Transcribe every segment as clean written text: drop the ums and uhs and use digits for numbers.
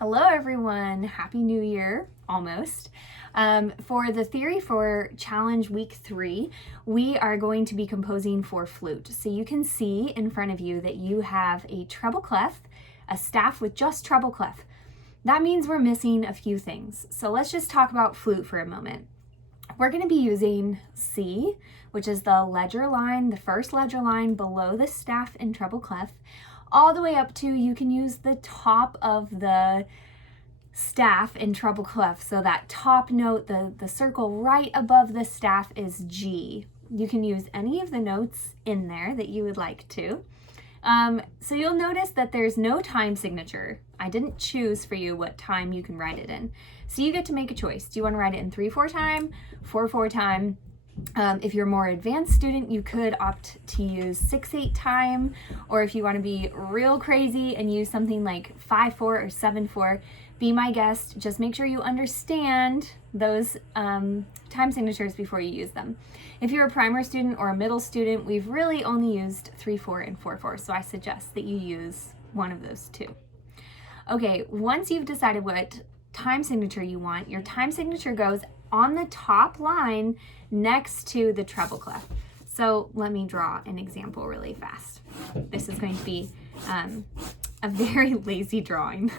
Hello everyone, Happy New Year, almost. For the theory for challenge week 3, we are going to be composing for flute. So you can see in front of you that you have a treble clef, a staff with just treble clef. That means we're missing a few things. So let's just talk about flute for a moment. We're going to be using C, which is the ledger line, the first ledger line below the staff in treble clef, all the way up to, you can use the top of the staff in treble clef. So that top note, the circle right above the staff is G. You can use any of the notes in there that you would like to. So you'll notice that there's no time signature. I didn't choose for you what time you can write it in. So you get to make a choice. Do you want to write it in 3/4 time, 4/4 time? If you're a more advanced student, you could opt to use 6/8 time, or if you want to be real crazy and use something like 5/4 or 7/4, be my guest. Just make sure you understand those time signatures before you use them. If you're a primer student or a middle student, we've really only used 3/4 and 4/4, so I suggest that you use one of those two. Okay, once you've decided what time signature you want, your time signature goes on the top line next to the treble clef. So let me draw an example really fast. This is going to be a very lazy drawing.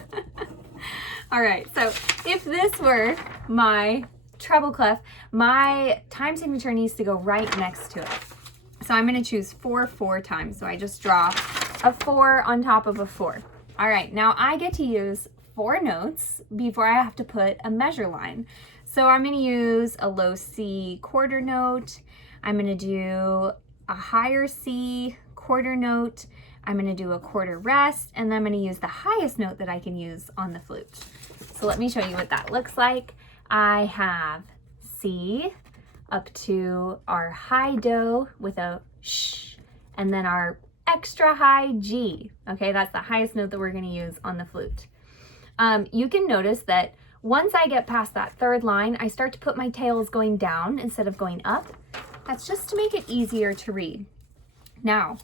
All right, so if this were my treble clef, my time signature needs to go right next to it. So I'm going to choose 4/4 time. So I just draw a 4 on top of a 4. All right, now I get to use 4 notes before I have to put a measure line. So I'm going to use a low C quarter note. I'm going to do a higher C quarter note. I'm going to do a quarter rest, and then I'm going to use the highest note that I can use on the flute. So let me show you what that looks like. I have C up to our high do with a sh, and then our extra high G. Okay, that's the highest note that we're going to use on the flute. You can notice that once I get past that 3rd line, I start to put my tails going down instead of going up. That's just to make it easier to read. Now,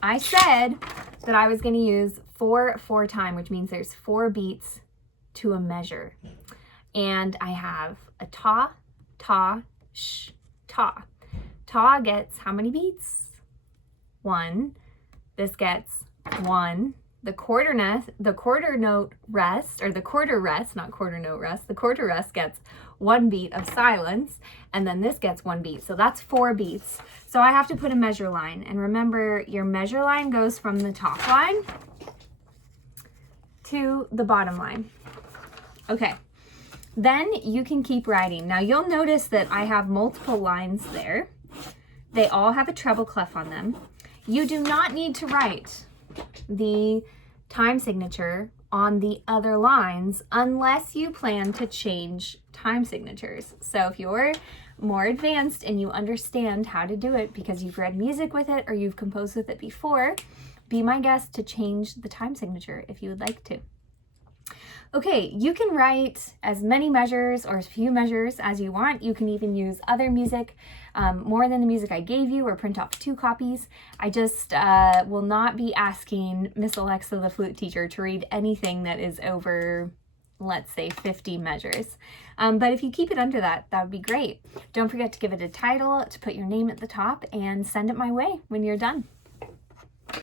I said that I was going to use 4/4 time, which means there's 4 beats to a measure. And I have a ta, ta, sh, ta. Ta gets how many beats? 1. This gets 1. The quarter note rest, or the quarter rest, not quarter note rest, the quarter rest gets 1 beat of silence, and then this gets 1 beat. So that's 4 beats. So I have to put a measure line. And remember, your measure line goes from the top line to the bottom line. Okay, then you can keep writing. Now you'll notice that I have multiple lines there. They all have a treble clef on them. You do not need to write the time signature on the other lines unless you plan to change time signatures. So if you're more advanced and you understand how to do it because you've read music with it or you've composed with it before, be my guest to change the time signature if you would like to. Okay, you can write as many measures or as few measures as you want. You can even use other music, more than the music I gave you, or print off 2 copies. I just will not be asking Miss Alexa, the flute teacher, to read anything that is over, let's say, 50 measures. But if you keep it under that, that would be great. Don't forget to give it a title, to put your name at the top, and send it my way when you're done.